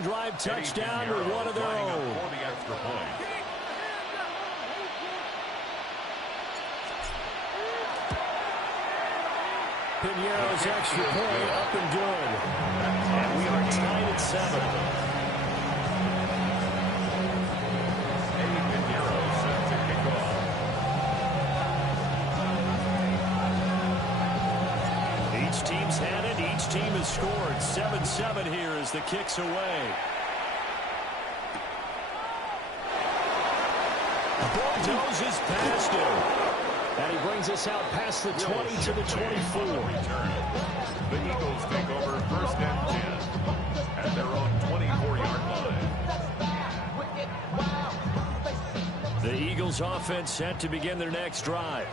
opening drive touchdown with one of their own. For the extra point. Pinero's extra point up and good. And we are tied at 7. Pinero set to kick off. Each team's had it. Each team has scored. 7-7 here as the kick's away. Noses past him. And he brings us out past the 20 to the 24. The Eagles take over first and 10 at their own 24-yard line. The Eagles offense set to begin their next drive.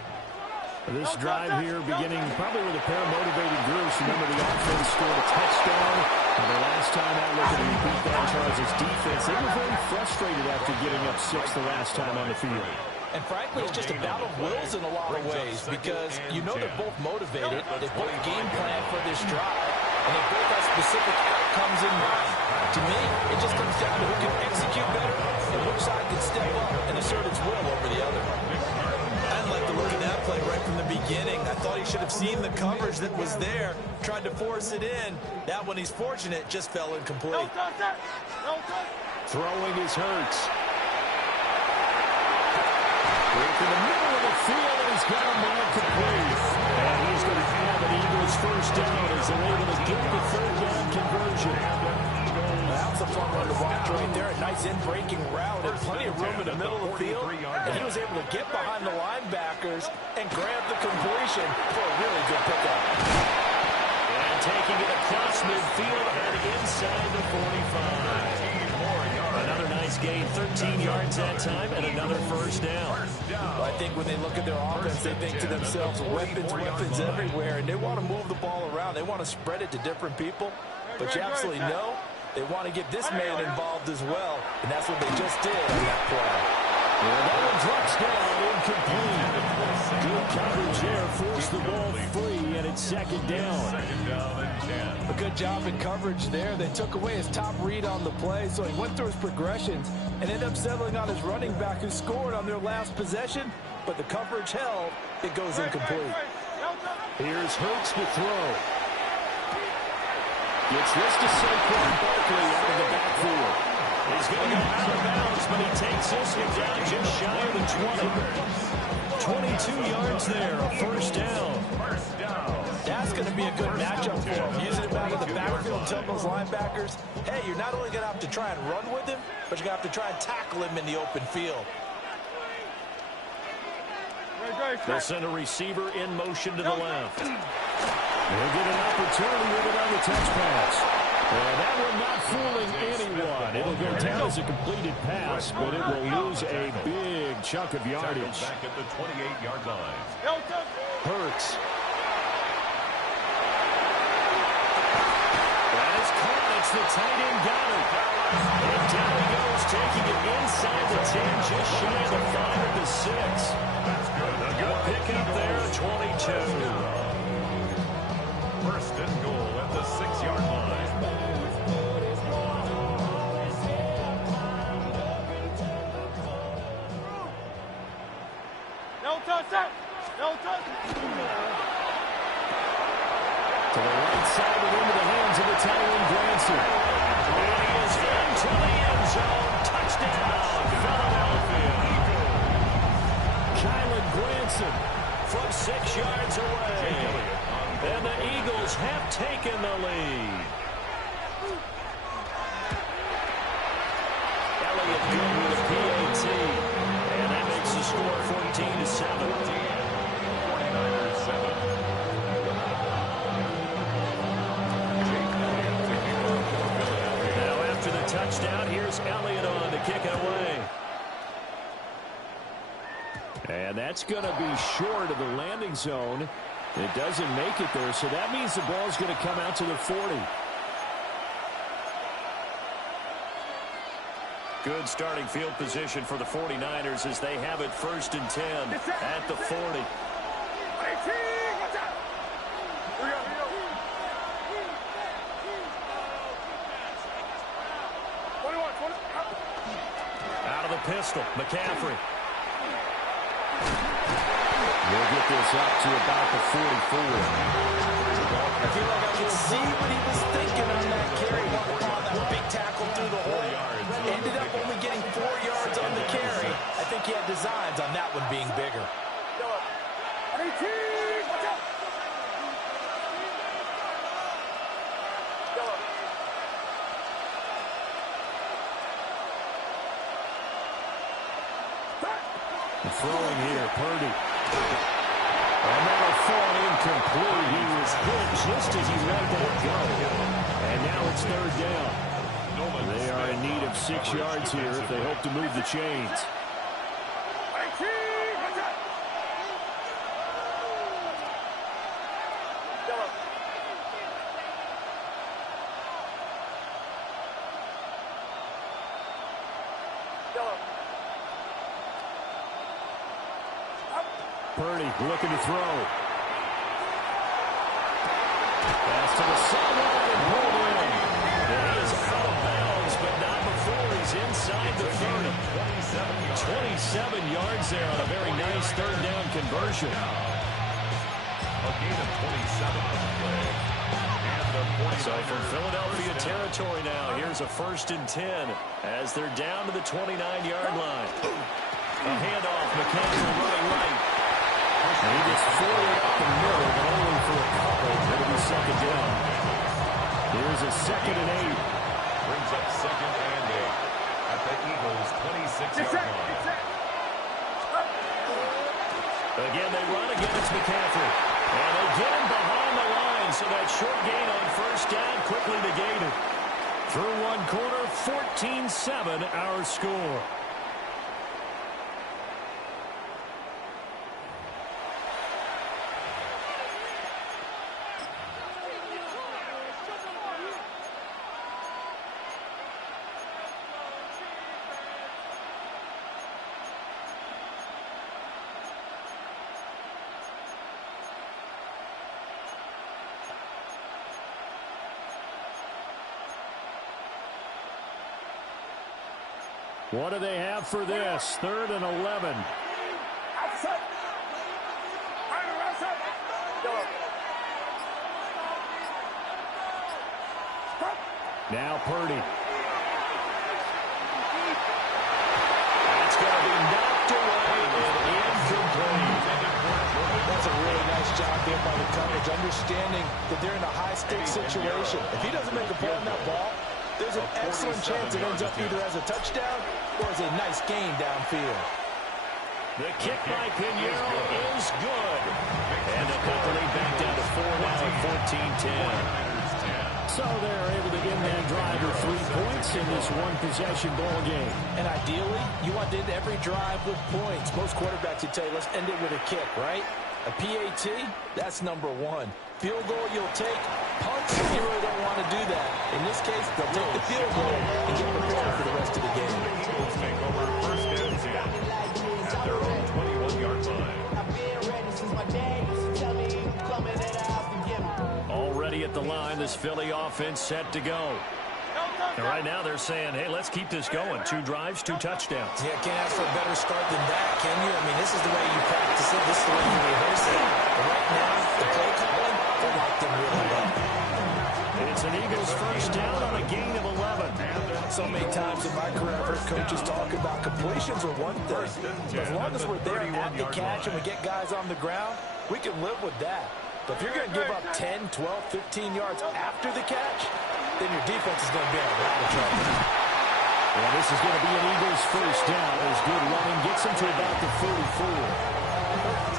This drive here beginning probably with a pair of motivated groups. Remember, the offense scored a touchdown. And the last time out looking to beat that Chargers defense, they were very frustrated after giving up 6 the last time on the field. And frankly, it's just a battle of wills in a lot of ways because you know they're both motivated. They both game plan for this drive, and they both have specific outcomes in mind. To me, it just comes down to who can execute better and which side can step up and assert its will over the other. I didn't like the look of that play right from the beginning. I thought he should have seen the coverage that was there, tried to force it in. That one, he's fortunate, just fell incomplete. Throwing is Hurts. Break in the middle of the field, and he's got a man complete. And he's going to have an Eagles first down as they're able to get the third down conversion. That's a fun one to watch right there. A nice in-breaking route and plenty of room in the middle of the field. And he was able to get behind the linebackers and grab the completion for a really good pickup. And taking it across midfield and inside the 45. Another nice gain, 13 yards that time, and another first down. Well, I think when they look at their offense, they think to themselves, weapons everywhere, and they want to move the ball around. They want to spread it to different people, but you absolutely know they want to get this man involved as well, and that's what they just did on that play. And that one drops down, incomplete. Good coverage there, forced the ball free, and it's second down. A good job in coverage there. They took away his top read on the play, so he went through his progressions and ended up settling on his running back who scored on their last possession, but the coverage held. It goes incomplete. Here's Hurts to throw. Gets this to Saquon Barkley out of the backfield. He's going to go out of bounds, but he takes this one down just shy of the 20. 22 yards there, a first down. That's going to be a good matchup for him. Using him out of the backfield, telling those linebackers, hey, you're not only going to have to try and run with him, but you're going to have to try and tackle him in the open field. They'll send a receiver in motion to the left. They'll get an opportunity with it on the touch pass. And that one not fooling anyone. It'll go down as a completed pass, but it will lose a big chunk of yardage. Back at the 28-yard line. Hurts. That is caught. It's the tight end got it. And down he goes, taking it inside the 10, just shy of the 5 at the 6. That's good. A Good pick up there, 22. First and goal at the 6-yard line. To the right side and into the hands of the Tyron Granson. And he is into the end zone. Touchdown, Philadelphia. Kylan Granson from 6 yards away. And the Eagles have taken the lead. Elliott good with a PAT. And that makes the score 14-7. 49ers 7. Now after the touchdown, here's Elliott on to kick it away. And that's going to be short of the landing zone. It doesn't make it there, so that means the ball's going to come out to the 40. Good starting field position for the 49ers as they have it first and 10 at the 40. Out of the pistol, McCaffrey. We'll get this up to about the 44. I feel like I could see what he was thinking on that carry. That big tackle through the hole. Ended up only getting 4 yards on the carry. I think he had designs on that one being bigger. Throwing here, Purdy. And that'll fall incomplete. He was hit just as he let that go. And now it's 3rd down. They are in need of 6 yards here if they hope to move the chains. Purdy looking to throw. Pass to the sideline and pulled in. And he is out of bounds, but not before he's inside the 30. 27 yards there on a very nice 3rd down conversion. A gain of 27 on the play. And the 49ers. So from Philadelphia territory now, here's a 1st and 10 as they're down to the 29-yard line. A handoff, McCaffrey running right. And he gets forward up the middle, but only for a couple. It'll be 2nd down. Here's a 2nd and 8. Brings up 2nd and 8 at the Eagles' 26-yard line. Again, they run against McCaffrey. And they get him behind the line, so that short gain on 1st down quickly negated. Through 1 quarter, 14-7 our score. What do they have for this? 3rd and 11. Now Purdy. That's going to be knocked away and incomplete. That's a really nice job there by the coverage, understanding that they're in a high-stakes situation. If he doesn't make a play on that ball, there's an excellent chance it ends up either as a touchdown or as a nice gain downfield. The kick by Pinheiro is good. And they'll cut the lead back down to 4 now, 14-10. So they're able to end that drive with 3 points in this one-possession ball game. And ideally, you want to end every drive with points. Most quarterbacks would tell you, let's end it with a kick, right? A PAT, that's number 1. Field goal you'll take. Punts, you really don't want to do that. In this case, they'll take the field goal and get prepared for the rest of the game. The Eagles take over 1st and 10 at their own 21-yard line. Already at the line, this Philly offense set to go. And right now they're saying, hey, let's keep this going. 2 drives, 2 touchdowns. Yeah, can't ask for a better start than that, can you? I mean, this is the way you practice it. This is the way you rehearse it. But right now, the play calling, they like them really well. It's an Eagles 1st down on a gain of 11. So many times in my career, I've heard coaches talk about completions are one thing. But as long as we're there at the catch and we get guys on the ground, we can live with that. But if you're going to give up 10, 12, 15 yards after the catch, then your defense is going to be in a lot of trouble. Well, this is going to be an Eagles 1st down. There's good running. Gets them to about the 44.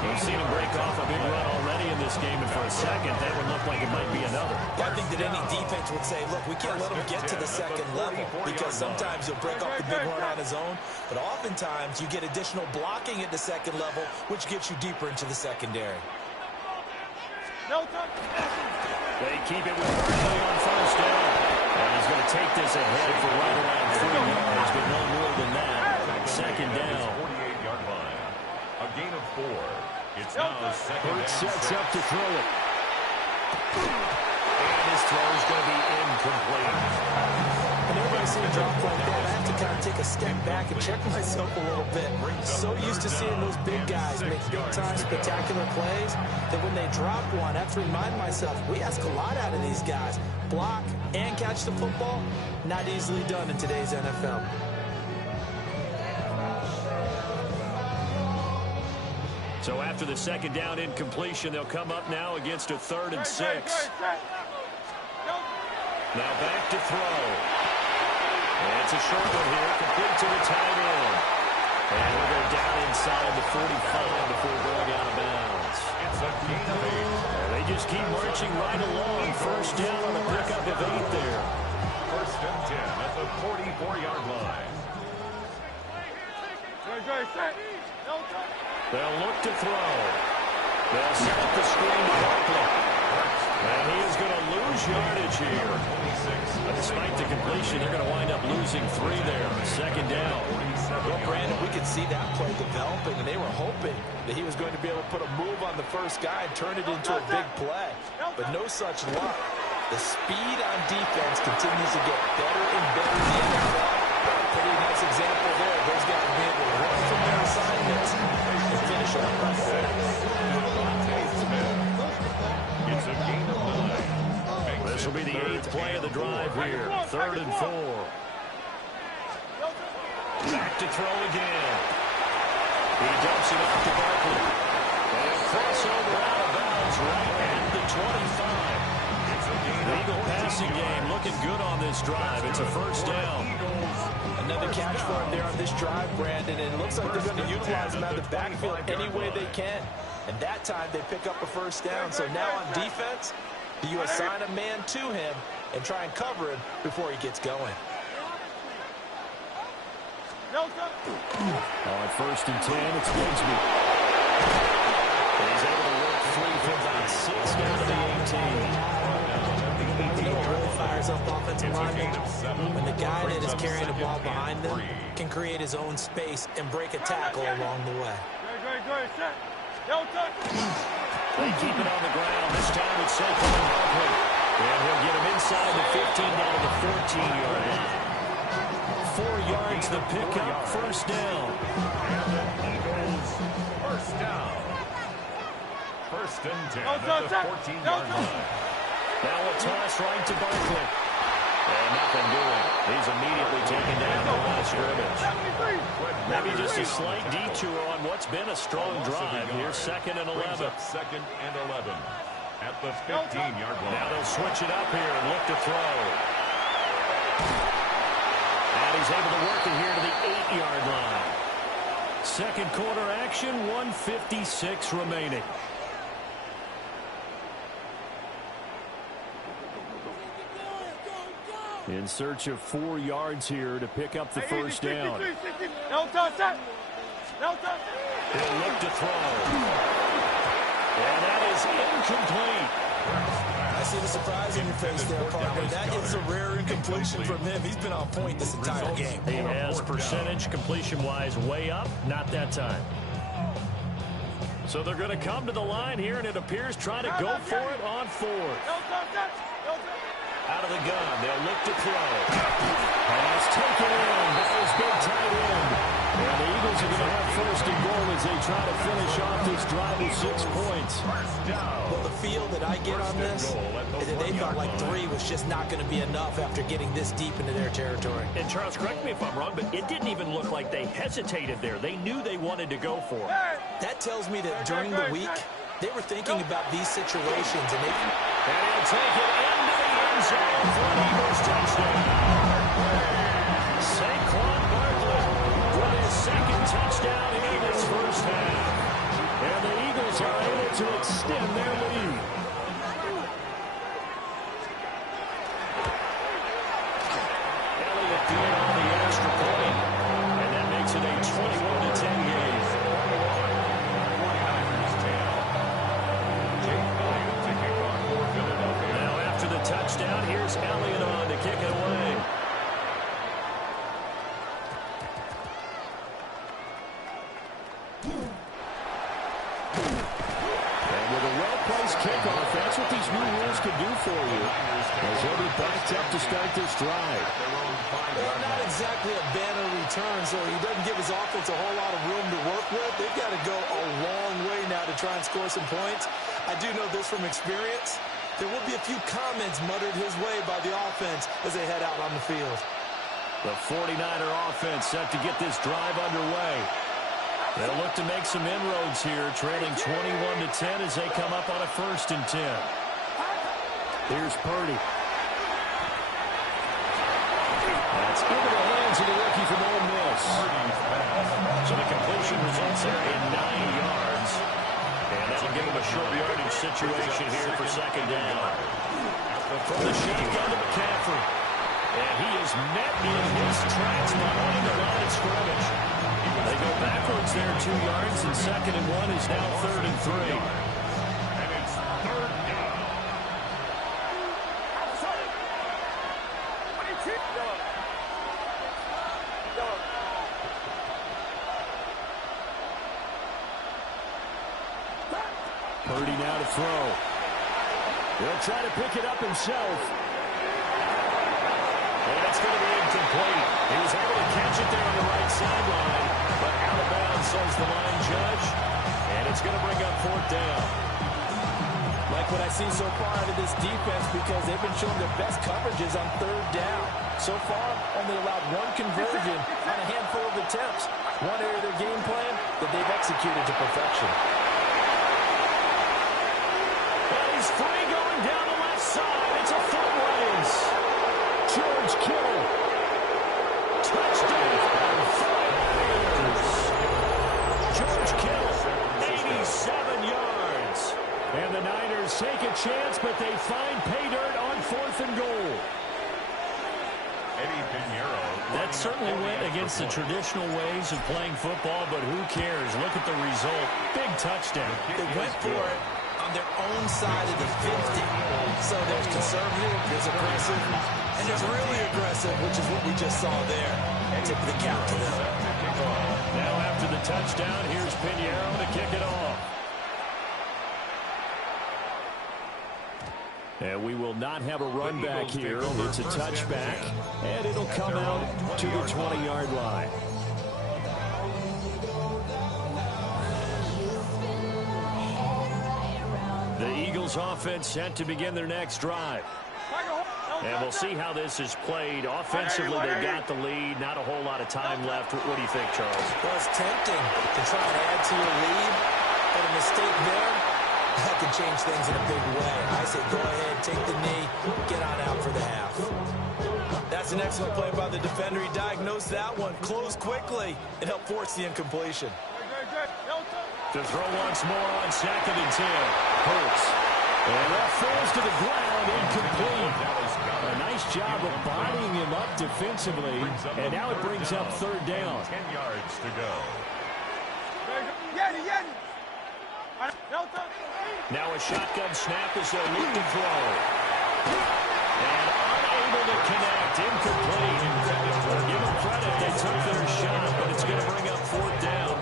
We've seen him break off a big run already in this game, and for a second, that would look like it might be another. I think that any defense would say, look, we can't let him get to the 2nd level, because sometimes he'll break off the big run on his own, but oftentimes you get additional blocking at the 2nd level, which gets you deeper into the secondary. They keep it with Purdy on 1st down. And he's going to take this ahead for right around 3 yards, but no more than that. 2nd down. 48-yard line. A gain of 4. It's now 2nd Hurts and sets 6. up to throw it. And his throw is going to be incomplete. And everybody's seen a drop like that. to kind of take a step back and check myself a little bit. So used to seeing those big guys make big-time spectacular plays that when they drop one, I have to remind myself, we ask a lot out of these guys. Block and catch the football, not easily done in today's NFL. So after the second down incompletion, they'll come up now against a 3rd and 6. Now back to throw. And it's a short one here, complete to the tight end. And we'll go down inside the 45 before going out of bounds. It's a gain of 8. They just keep marching right along. First down on a pickup of 8 there. 1st and 10 at the 44-yard line. They'll look to throw. They'll set up the screen to Barkley. And he is going to lose yardage here. But despite the completion, they're going to wind up losing 3 there. 2nd down. Well, Brandon, we could see that play developing, and they were hoping that he was going to be able to put a move on the first guy and turn it into a big play. But no such luck. The speed on defense continues to get better and better in the NFL. Pretty nice example there. Those guys will be able to run from their assignments and finish on the It's a gain of 9. This will be the 8th play of the drive here. 3rd and 4. Back to throw again. He dumps it off to Barkley. They'll cross over out of bounds right at the 25. The Eagle passing game looking good on this drive. It's a 1st down. Another catch for him there on this drive, Brandon, and it looks like they're going to utilize him out of the backfield any way they can. And that time they pick up a 1st down. So now on defense, do you assign a man to him and try and cover him before he gets going? On 1st and 10, it's Bigsby. He's able to work free for about 6 down to the 18. You know what really fires up offensive linemen? When the guy that is carrying the ball behind them can create his own space and break a tackle along the way. They keep it on the ground. This time it's Saquon Barkley. And he'll get him inside the 15 down to the 14-yard line. 4 yards the pickup, 1st down. Eagles, 1st down. 1st and 10 at the 14-yard line. Now a toss right to Barkley. And nothing doing. He's immediately taken down the line of scrimmage. Maybe just a slight detour on what's been a strong drive here. 2nd and 11. 2nd and 11 at the 15-yard line. Now they'll switch it up here and look to throw. And he's able to work it here to the 8-yard line. 2nd quarter action, 1:56 remaining. In search of 4 yards here to pick up the 1st down. He'll look to throw. And that is incomplete. I see the surprise in your face there, partner. That is a rare incompletion from him. He's been on point this entire game. He has percentage completion-wise way up. Not that time. So they're going to come to the line here, and it appears trying to go for it on 4th. Out of the gun, they'll look to throw. Pass taken in by his big tight end. And the Eagles are going to have 1st and goal as they try to finish off this drive with 6 points. Well, the feel that I get on this is that they felt like 3 was just not going to be enough after getting this deep into their territory. And Charles, correct me if I'm wrong, but it didn't even look like they hesitated there. They knew they wanted to go for it. That tells me that during the week, they were thinking about these situations. And he'll take it into the end zone for an Eagles touchdown. Saquon Barkley with his 2nd touchdown in this 1st half. And the Eagles are able to extend their lead. Elliott being on the extra point. And that makes it a 21-10 game. Now after the touchdown, here's Elliott on to kick it away. And with a well-placed kickoff, that's what these new rules can do for you. As he'll be backed up to start this drive. Well, not exactly likely a banner return, so he doesn't give his offense a whole lot of room to work with. They've got to go a long way now to try and score some points. I do know this from experience. There will be a few comments muttered his way by the offense as they head out on the field. The 49er offense set to get this drive underway. They'll look to make some inroads here, trailing 21-10 as they come up on a 1st and 10. Here's Purdy. That's into the hands of the rookie from Ole Miss. So the completion results there in 9 yards. And that'll give him a short yardage situation here for 2nd down. From the shotgun to McCaffrey. And he is met in his tracks behind the line of scrimmage. They go backwards there 2 yards, and 2nd and 1 is now 3rd and 3. And it's 3rd down. Purdy now to throw. He'll try to pick it up himself. And it's going to be incomplete. He was able to catch it there on the right sideline, but out of bounds, says the line judge. And it's going to bring up 4th down. Like what I see so far out of this defense, because they've been showing their best coverages on 3rd down. So far, only allowed 1 conversion on a handful of attempts. One area of their game plan that they've executed to perfection. And he's free going down the left side. It's a foot race. George Kittle. Touchdown. George Kittle, 87 yards. And the Niners take a chance, but they find pay dirt on 4th and goal. That certainly went against the traditional ways of playing football, but who cares? Look at the result. Big touchdown. They went for it on their own side of the 50. So there's conservative, there's aggressive, and there's really aggressive, which is what we just saw there. Tip of the cap to them. Now after the touchdown, here's Pinheiro to kick it off. And we will not have a run back here. It's a touchback, and it'll come out to the 20-yard line. The Eagles offense set to begin their next drive. And we'll see how this is played. Offensively, they've got the lead. Not a whole lot of time left. What do you think, Charles? Well, it's tempting to try and add to your lead, but a mistake there, that can change things in a big way. I say go ahead, take the knee, get on out for the half. That's an excellent play by the defender. He diagnosed that one, closed quickly, and helped force the incompletion. To throw once more on 2nd and 10. Hurts. And that falls to the ground, incomplete. A nice job of bodying him up defensively, and now it brings up 3rd down. 10 yards to go. Now a shotgun snap as they look to throw. And unable to connect, incomplete. Well, give them credit, they took their shot, but it's going to bring up 4th down.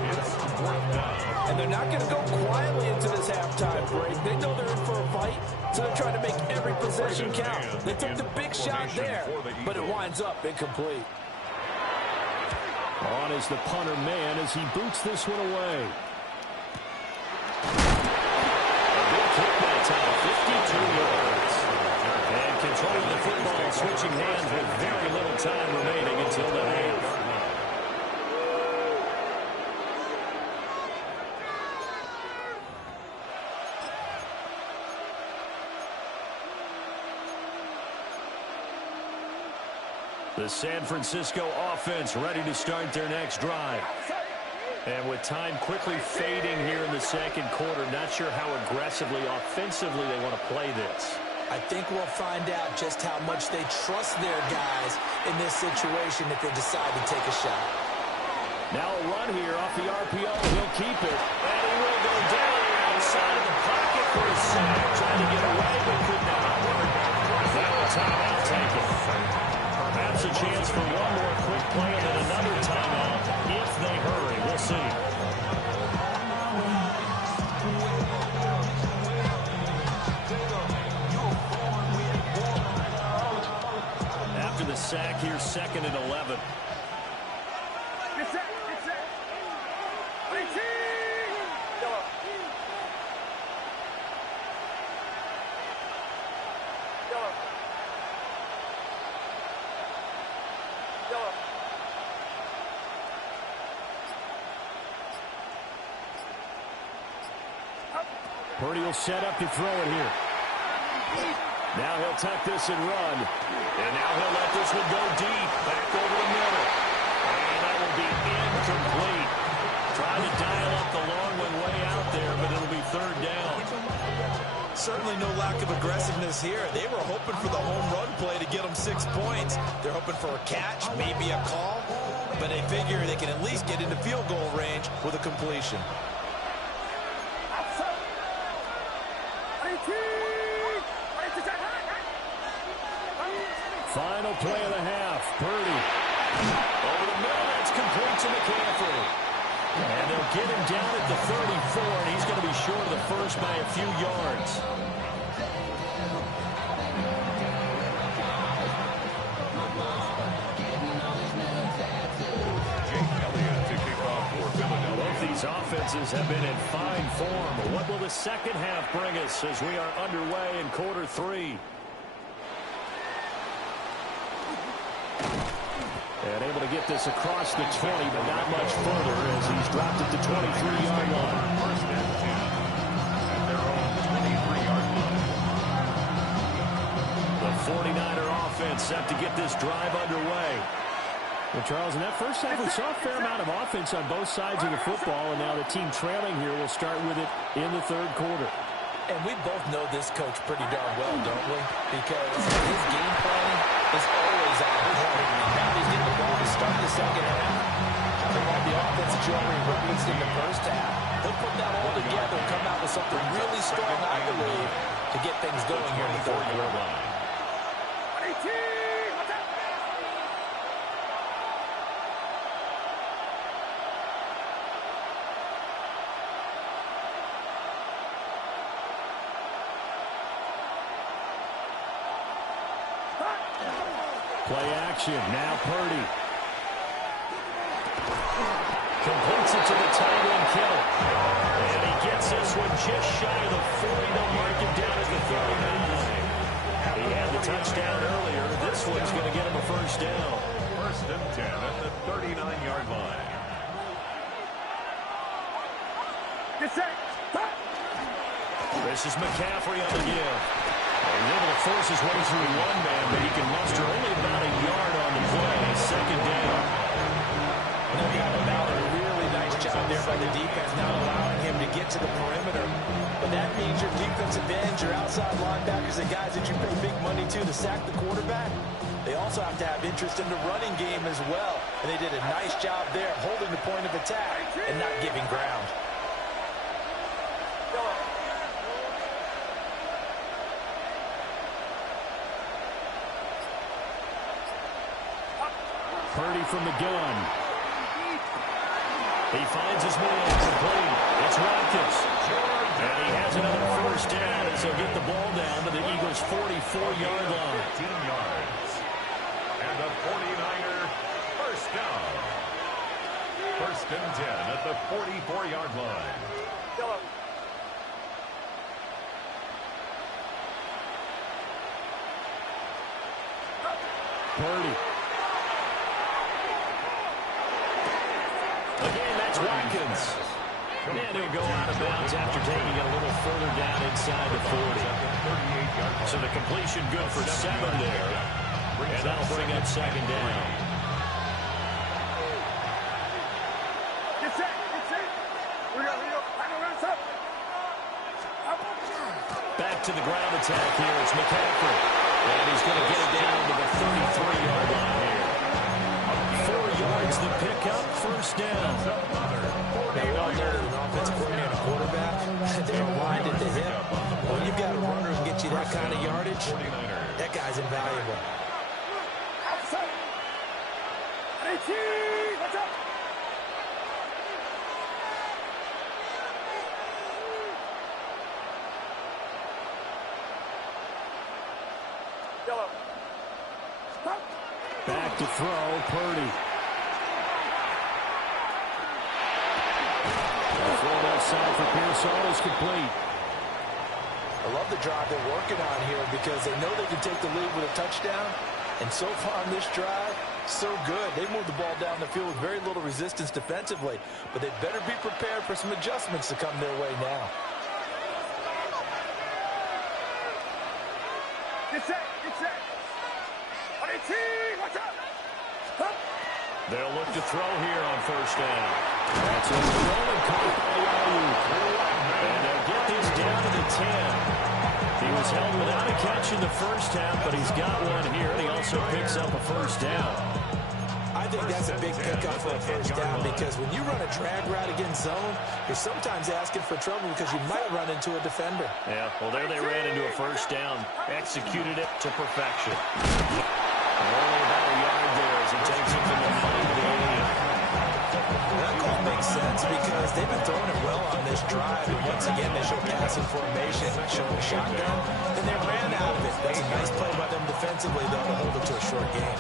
And they're not going to go quietly into this halftime break. They know they're in for a fight, so they're trying to make every possession count. They took the big shot there, but it winds up incomplete. On is the punter man as he boots this one away. A big kick that time, 52 yards. And controlling the football, switching hands with very little time remaining until the half. The San Francisco offense ready to start their next drive. And with time quickly fading here in the 2nd quarter, not sure how aggressively, offensively they want to play this. I think we'll find out just how much they trust their guys in this situation if they decide to take a shot. Now a run here off the RPO. He'll keep it. And he will go down outside of the pocket for a sack. Trying to get away, but could not. Now a timeout taken. Perhaps a chance for one more quick play and then another timeout if they hurry. We'll see. After the sack here, 2nd and 11. Purdy will set up to throw it here. Now he'll tuck this and run. And now he'll let this one go deep. Back over the middle. And that will be incomplete. Trying to dial up the long one way out there, but it'll be third down. Certainly no lack of aggressiveness here. They were hoping for the home run play to get them 6 points. They're hoping for a catch, maybe a call, but they figure they can at least get into field goal range with a completion. Final play of the half. Purdy. Over the middle, that's complete to McCaffrey. And they'll get him down at the 34, and he's going to be short of the first by a few yards. Both these offenses have been in fine form. What will the second half bring us as we are underway in quarter 3? And able to get this across the 20, but not much further as he's dropped it to 23-yard line. First and 10 at their own 23-yard line. The 49er offense set to get this drive underway. Well, Charles, in that first half, we saw a fair amount of offense on both sides of the football, and now the team trailing here will start with it in the third quarter. And we both know this coach pretty darn well, don't we? Because his game planning is always on point. And now he's getting the ball to start the second half. Having all the offense that you already referenced in the first half, he'll put that all together and come out with something really strong, I believe, to get things going here in the third quarter. Play action. Now Purdy. Completes it to the tight end, Kittle. And he gets this one just shy of the 40. They'll mark him down at the 39. He had the touchdown earlier. This one's going to get him a first down. First and 10 at the 39-yard line. This is McCaffrey on the give. He's able to force his way through one man, but he can muster only about a yard on the play. Second down. No doubt about it. A really nice job there by the defense, not allowing him to get to the perimeter. But that means your defensive ends, your outside linebackers, the guys that you pay big money to sack the quarterback, they also have to have interest in the running game as well. And they did a nice job there holding the point of attack and not giving ground. Purdy from the gun. He finds his man complete. It's Watkins. And he has another first down as he'll get the ball down to the Eagles' 44-yard line. 15 yards. And the 49er first down. First and 10 at the 44-yard line. Purdy. Again, that's Watkins. And he'll go out of bounds after taking it a little further down inside the 40. So the completion good for 7 there. And that'll bring up second down. Back to the ground attack here. It's McCaffrey. And he's going to get it down to the 33-yard line here. 4 yards the pickup, first down. Now, we all know that an offensive coordinator and a quarterback, they're aligned at the hip. When you've got a runner who can get you that kind of yardage, that guy's invaluable. Back to throw, Purdy. side for Pearsall is complete. I love the drive they're working on here because they know they can take the lead with a touchdown. And so far on this drive, so good. They moved the ball down the field with very little resistance defensively. But they better be prepared for some adjustments to come their way now. Get set, get set. They'll look to throw here on first down. That's a rolling caught by Ayuk. And they'll get this down to the 10. He was held without a catch in the first half, but he's got one here, and he also picks up a first down. I think that's a big pickup for a first down because when you run a drag route against zone, you're sometimes asking for trouble because you might run into a defender. Yeah, well, there they ran into a first down. Executed it to perfection. Only about a yard there as he takes it from the 9 to the 8. That call makes sense because they've been throwing it well on this drive. And once again, they show passing formation, showing a shotgun, and they ran out of it. That's a nice play by them defensively, though, to hold it to a short game.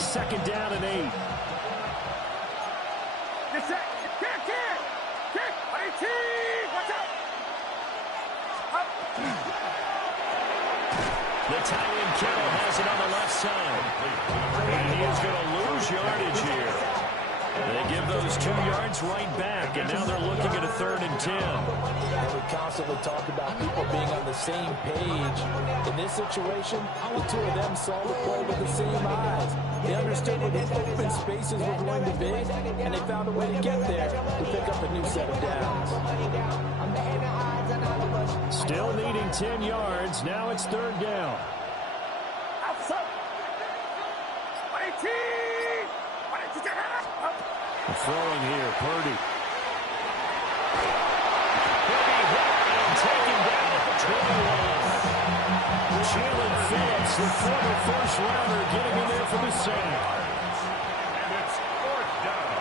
Second down and 8. Get set. Kick. Watch out. The tight end Kittle has it on the left side. And he is going to lose yardage here. They give those 2 yards right back, and now they're looking at a 3rd and 10. And we constantly talk about people being on the same page. In this situation, the two of them saw the play with the same eyes. They understood where the open spaces were going to be, and they found a way to get there to pick up a new set of downs. Still needing 10 yards. Now it's 3rd down. Throwing here, Purdy. He'll be hit and taken down at the 21. Jalen Phillips, the former first-rounder, getting in there for the sack. And it's 4th down.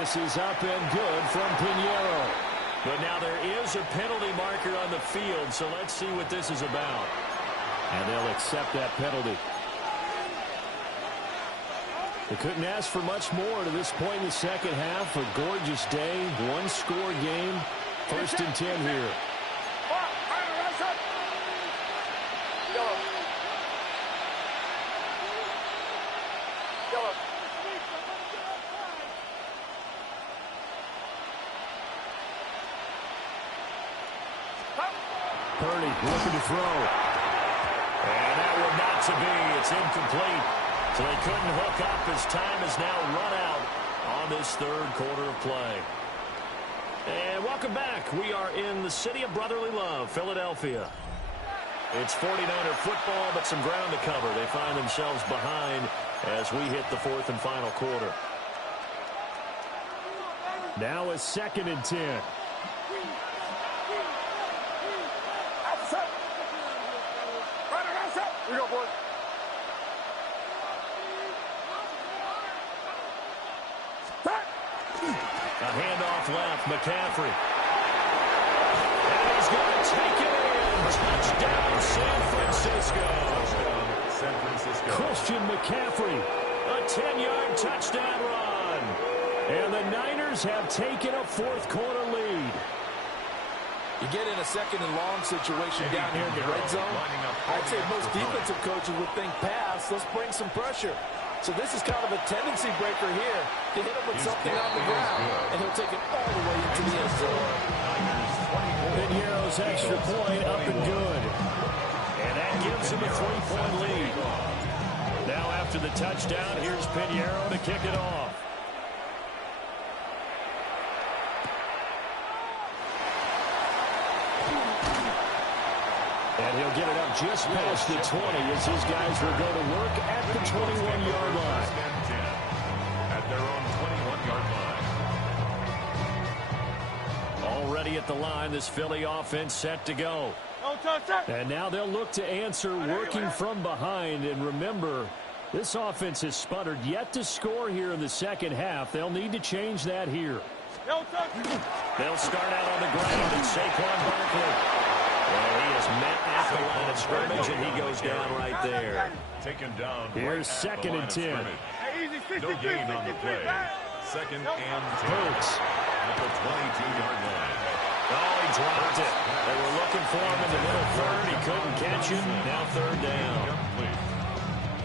This is up and good from Pinheiro. But now there is a penalty marker on the field, so let's see what this is about. And they'll accept that penalty. They couldn't ask for much more to this point in the second half. A gorgeous day, one-score game. 1st and 10 here. Purdy looking to throw. And that one not to be. It's incomplete. So they couldn't hook up as time is now run out on this 3rd quarter of play. And welcome back. We are in the city of brotherly love, Philadelphia. It's 49er football, but some ground to cover. They find themselves behind as we hit the 4th and final quarter. Now a 2nd and 10. Here you go, boy. A handoff left, McCaffrey. And he's going to take it in. Touchdown, San Francisco. San Francisco. Christian McCaffrey, a 10-yard touchdown run. And the Niners have taken a 4th quarter lead. You get in a 2nd and long situation down here in the red zone. I'd say most defensive coaches would think pass. Let's bring some pressure. So this is kind of a tendency breaker here to hit him with something on the ground. And he'll take it all the way into the end zone. Pinheiro's extra point up and good. And that gives him a 3-point lead. Now after the touchdown, here's Pinheiro to kick it off. And he'll get it up just past the 20 as his guys will go to work at the 21-yard line. At their own 21-yard line. Already at the line, this Philly offense set to go. And now they'll look to answer working from behind. And remember, this offense has sputtered yet to score here in the second half. They'll need to change that here. They'll start out on the ground and Saquon Barkley. Well, he is met at the line of scrimmage, and he goes down right there. Taken down. Here's second and 10. No gain on the play. Second and 10. Hurts at the 22-yard line. Oh, he dropped it. They were looking for him in the middle third. He couldn't catch him. Now third down.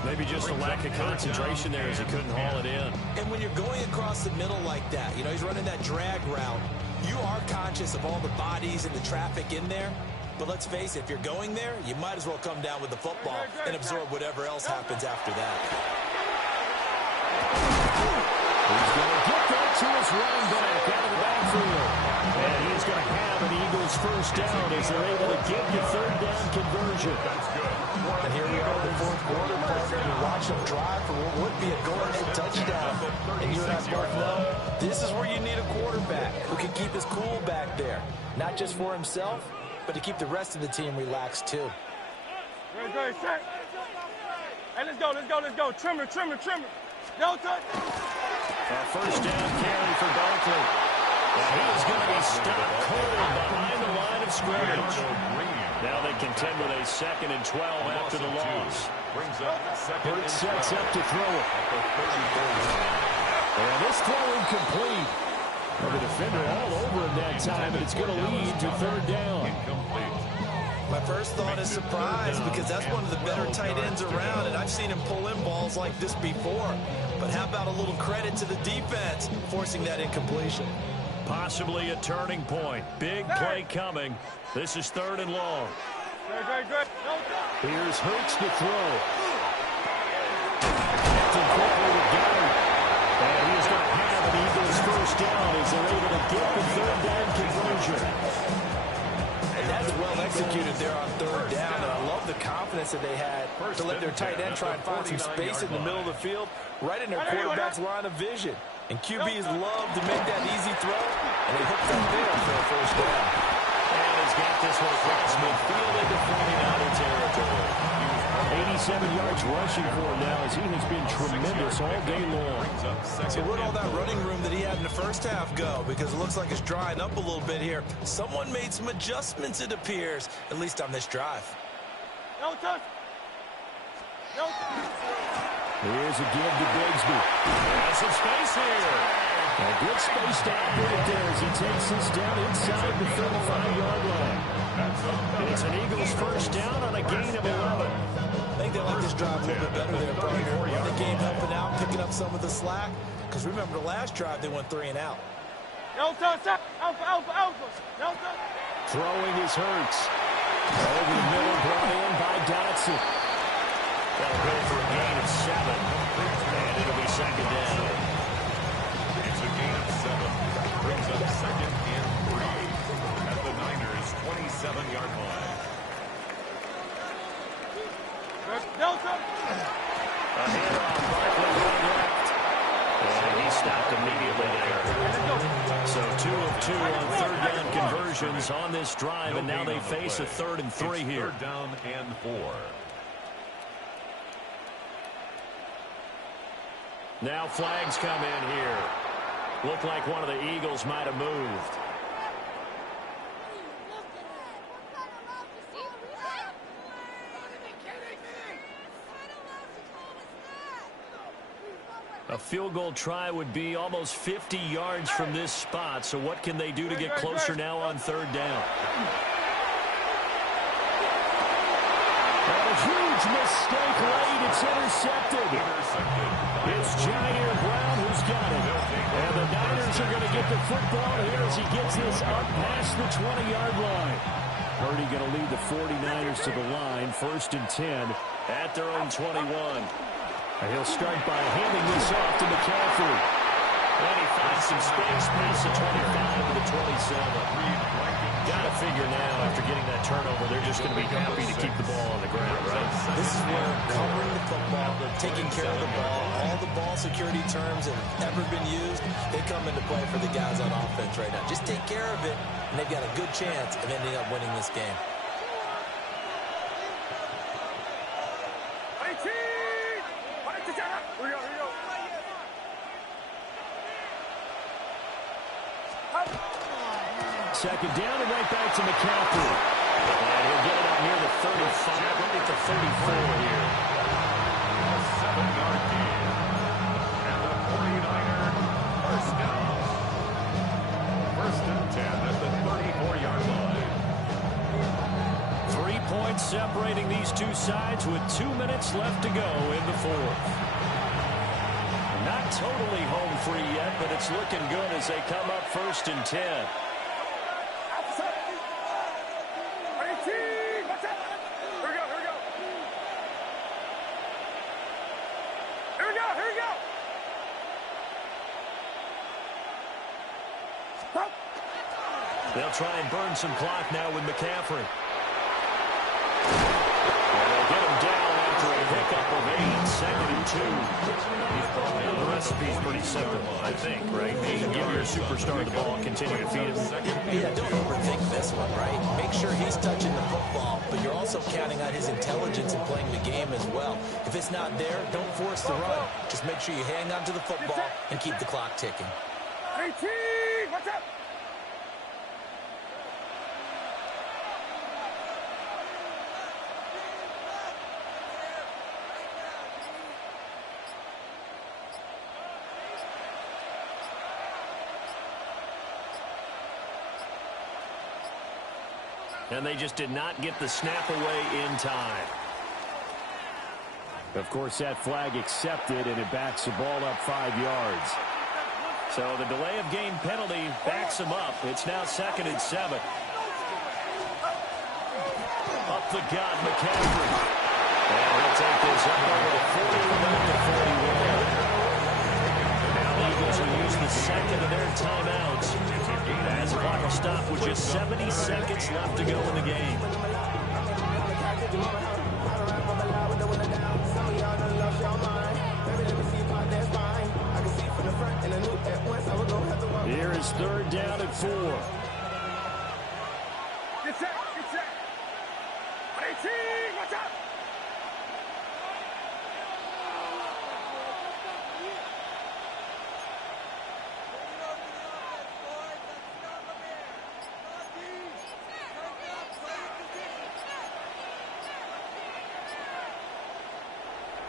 Maybe just a lack of concentration there as he couldn't haul it in. And when you're going across the middle like that, you know, he's running that drag route, you are conscious of all the bodies and the traffic in there. But let's face it, if you're going there, you might as well come down with the football and absorb whatever else happens after that. He's going to get that to his running back out of the backfield. And he's going to have an Eagles first down as they're able to get the third down conversion. That's good. And here we are in the fourth quarter, partner. You watch them drive for what would be a go-ahead touchdown. And you and I both know this is where you need a quarterback who can keep his cool back there. Not just for himself, but to keep the rest of the team relaxed too. Good, set. Hey, let's go. Trimmer. Don't touch. A first down carry for Barkley. And he is going to be stopped cold behind the line of scrimmage. Now they contend with a 2nd and 12 after the loss. Hurts sets up to throw it. And this throw incomplete. Well, the defender all over him that time, and it's going to lead to third down. My first thought is surprise because that's one of the better tight ends around, and I've seen him pull in balls like this before. But how about a little credit to the defense forcing that incompletion? Possibly a turning point. Big play coming. This is third and long. Good. Here's Hurts to throw. Connected quickly with Gary. And he is going to have an Eagles first down as they're able to get the third down conversion. And that's well executed there on third down. And I love the confidence that they had to let their tight end try and find some space in the middle of the field, right in their quarterback's line of vision. And QBs love to make that easy throw, and they hooked up there for a first down. And he's got this one across midfield into 49er territory. 87 yards rushing for him now as he has been tremendous all day long. So where'd all that running room that he had in the first half go? Because it looks like it's drying up a little bit here. Someone made some adjustments, it appears, at least on this drive. Don't touch. Here's a give to Bigsby. Has some space here. A good space to operate there as he takes this down inside the 35-yard line. And it's an Eagles first down on a gain of 11. I think they like this drive a little bit better there, partner. The game helping out, picking up some of the slack. Because remember, the last drive, they went 3 and out. Don't touch. Alpha. Don't touch. Throwing his Hurts. Over the middle, brought in by Dotson. That'll go for a gain of 7. And it'll be second down. It's a gain of 7. Brings up second and 3 at the Niners' 27-yard line. Don't touch. A handoff, Barkley going left. And he stopped immediately there. So 2 of 2 on third down conversions on this drive, and now they face a 3rd and 3 here. Third down and 4. Now flags come in here. Looked like one of the Eagles might have moved. A field goal try would be almost 50 yards from this spot. So what can they do to get closer now on third down? A huge mistake late. It's intercepted. It's Jair Brown who's got it. And the Niners are going to get the football here as he gets this up past the 20-yard line. Purdy going to lead the 49ers to the line. 1st and 10 at their own 21. And he'll start by handing this off to McCaffrey. And he finds some space past the 25 to the 27. Got to figure now, after getting that turnover, they're just going to be happy to keep the ball on the ground, right? This is where covering the football, taking care of the ball, all the ball security terms that have ever been used, they come into play for the guys on offense right now. Just take care of it, and they've got a good chance of ending up winning this game. Second down and right back to McCaffrey. And he'll get it up near the 35, right at the 34 here. A 7-yard gain. And the 49er first down. First and 10 at the 34-yard line. 3 points separating these two sides with 2 minutes left to go in the fourth. Not totally home free yet, but it's looking good as they come up first and 10. They'll try and burn some clock now with McCaffrey. And they'll get him down after a pickup of 8, second and 2. The recipe's pretty simple, I think, right? You give your superstar the ball, continue to feed him. Yeah, don't overthink this one, right? Make sure he's touching the football, but you're also counting on his intelligence in playing the game as well. If it's not there, don't force the run. Just make sure you hang on to the football and keep the clock ticking. 18, watch out! And they just did not get the snap away in time. Of course, that flag accepted, and it backs the ball up 5 yards. So the delay of game penalty backs him up. It's now second and 7. Up the gut, McCaffrey. And he'll take this up over the 41 to 41. Now the Eagles will use the second of their timeouts. As the clock will stop with just 70 seconds left to go in the game. Here is third down and 4. Get set, get set. 18, watch out!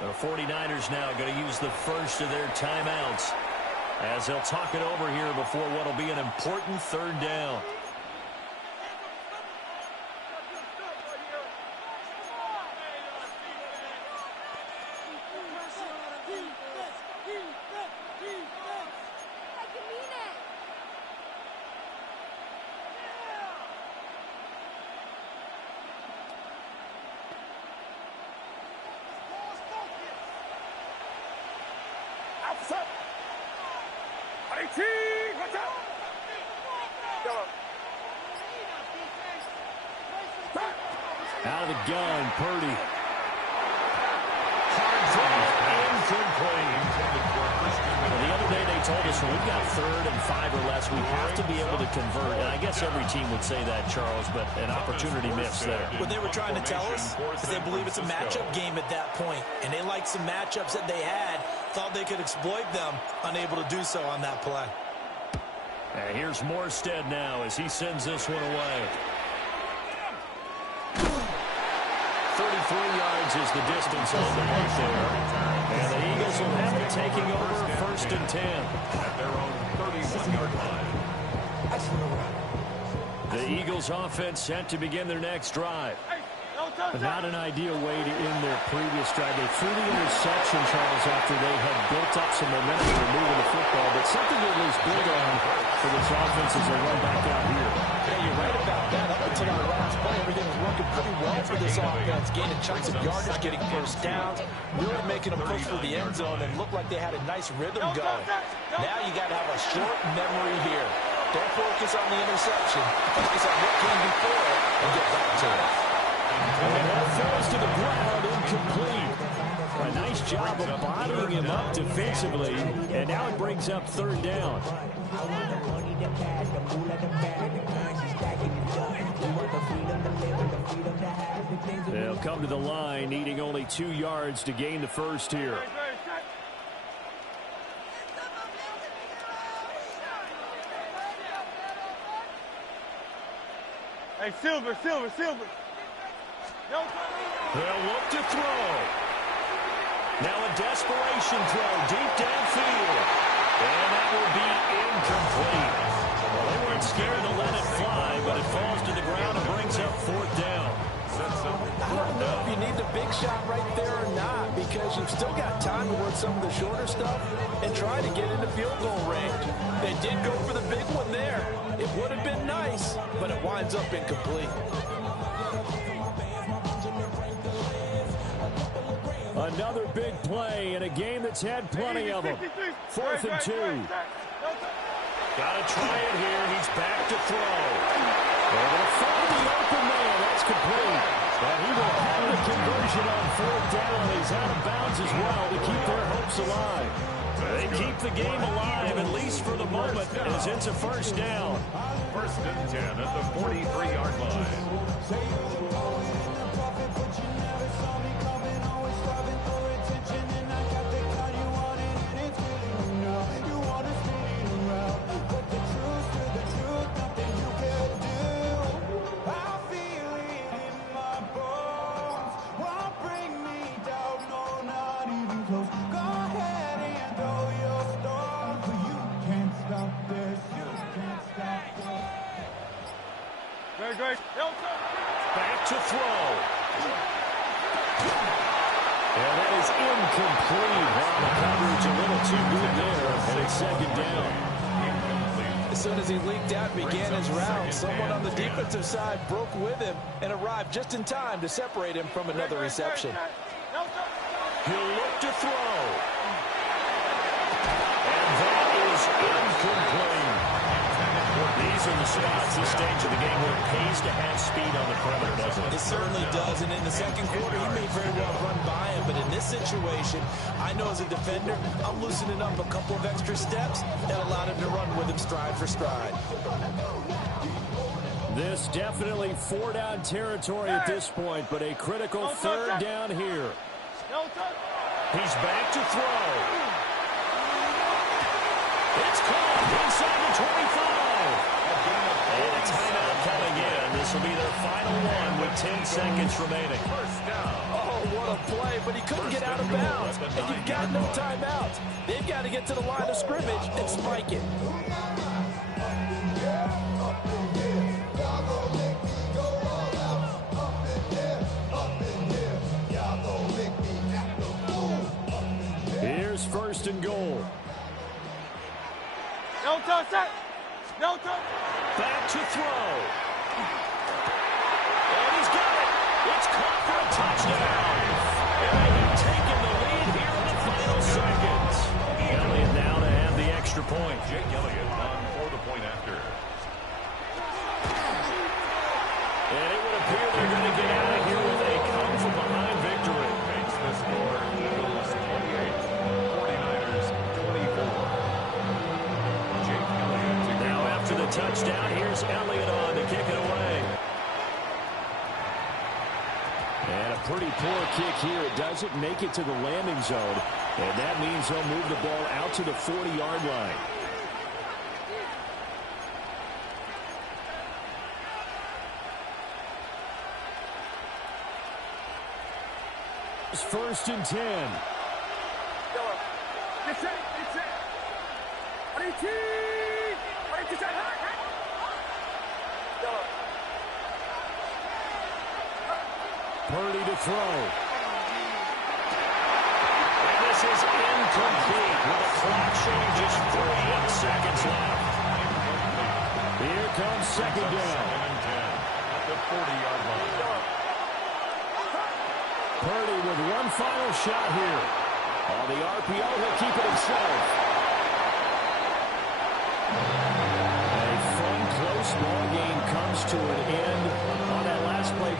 The 49ers now going to use the first of their timeouts as they'll talk it over here before what will be an important third down. Out of the gun, Purdy. Hard throw, incomplete. The other day they told us when we've got 3rd and 5 or less, we have to be able to convert. And I guess every team would say that, Charles, but an opportunity missed there. What they were trying to tell us is they believe it's a matchup game at that point, and they liked some matchups that they had, thought they could exploit them, unable to do so on that play. And here's Morstead now as he sends this one away. 33 yards is the distance on the punt there. And the Eagles will have it taking over first and 10. At their own 31-yard line. The Eagles offense set to begin their next drive. Not an ideal way to end their previous drive. They threw the interception, Charles, after they had built up some momentum to moving the football. But something that was big on for this offense as they run back out here. Yeah, you're right about that. Up until that last play, everything was working pretty well for this offense. Gaining chunks of yardage, getting first downs, really making a push for the end zone, and looked like they had a nice rhythm going. Now you got to have a short memory here. Don't focus on the interception. Focus on what came before it and get back to it. And that falls to the ground, incomplete. A nice job of bottling him up defensively, and now it brings up third down. They'll come to the line, needing only 2 yards to gain the first here. Hey, Hey, Silver. No, They'll look to throw. Now a desperation throw deep downfield. And that will be incomplete. Well, they weren't scared to let it fly, but it falls to the ground and brings up fourth down. I don't know if you need the big shot right there or not, because you've still got time to work some of the shorter stuff and try to get into field goal range. They did go for the big one there. It would have been nice, but it winds up incomplete. Another big play in a game that's had plenty of them. 4th and 2. Got to try it here. He's back to throw. Able to find the open man. That's complete. And he will have the conversion on 4th down. He's out of bounds as well to keep their hopes alive. They keep the game alive, at least for the moment, as it's a first down. 1st and 10 at the 43-yard line. Back to throw. And that is incomplete. Well, the coverage a little too good there, and it's 2nd down. As soon as he leaked out and began his route, someone on the defensive side broke with him and arrived just in time to separate him from another reception. He'll look to throw. And that is incomplete. These are the spots, this stage of the game, where it pays to have speed on the perimeter, doesn't it? It certainly does, and in the second quarter, he may very well run by him, but in this situation, I know as a defender, I'm loosening up a couple of extra steps that allowed him to run with him stride for stride. This definitely 4-down territory at this point, but a critical 3rd down here. He's back to throw. It's caught inside the 25. And a timeout coming in. This will be their final one with 10 seconds remaining. Oh, what a play, but he couldn't get out of bounds. And you've got no timeouts. They've got to get to the line of scrimmage and spike it. Here's 1st and goal. No touch. Back to throw. And he's got it. It's caught for a touchdown. And they have taken the lead here in the final seconds. Elliott now to have the extra point. Jake Elliott on for the point after. And it would appear they're going to get out of here with a come-from-behind victory. Makes the score Eagles 28, 49ers 24. Jake Elliott to Now after the touchdown, here's Elliott on to kick it away. And a pretty poor kick here. It doesn't make it to the landing zone. And that means they'll move the ball out to the 40-yard line. It's 1st and 10. Purdy to throw. And this is incomplete with a clock showing just 3 seconds left. Here comes 2nd down. 2nd and 10 at the 40-yard line. Purdy with one final shot here. On the RPO, he'll keep it himself. A fun, close ball game comes to an end on that last play.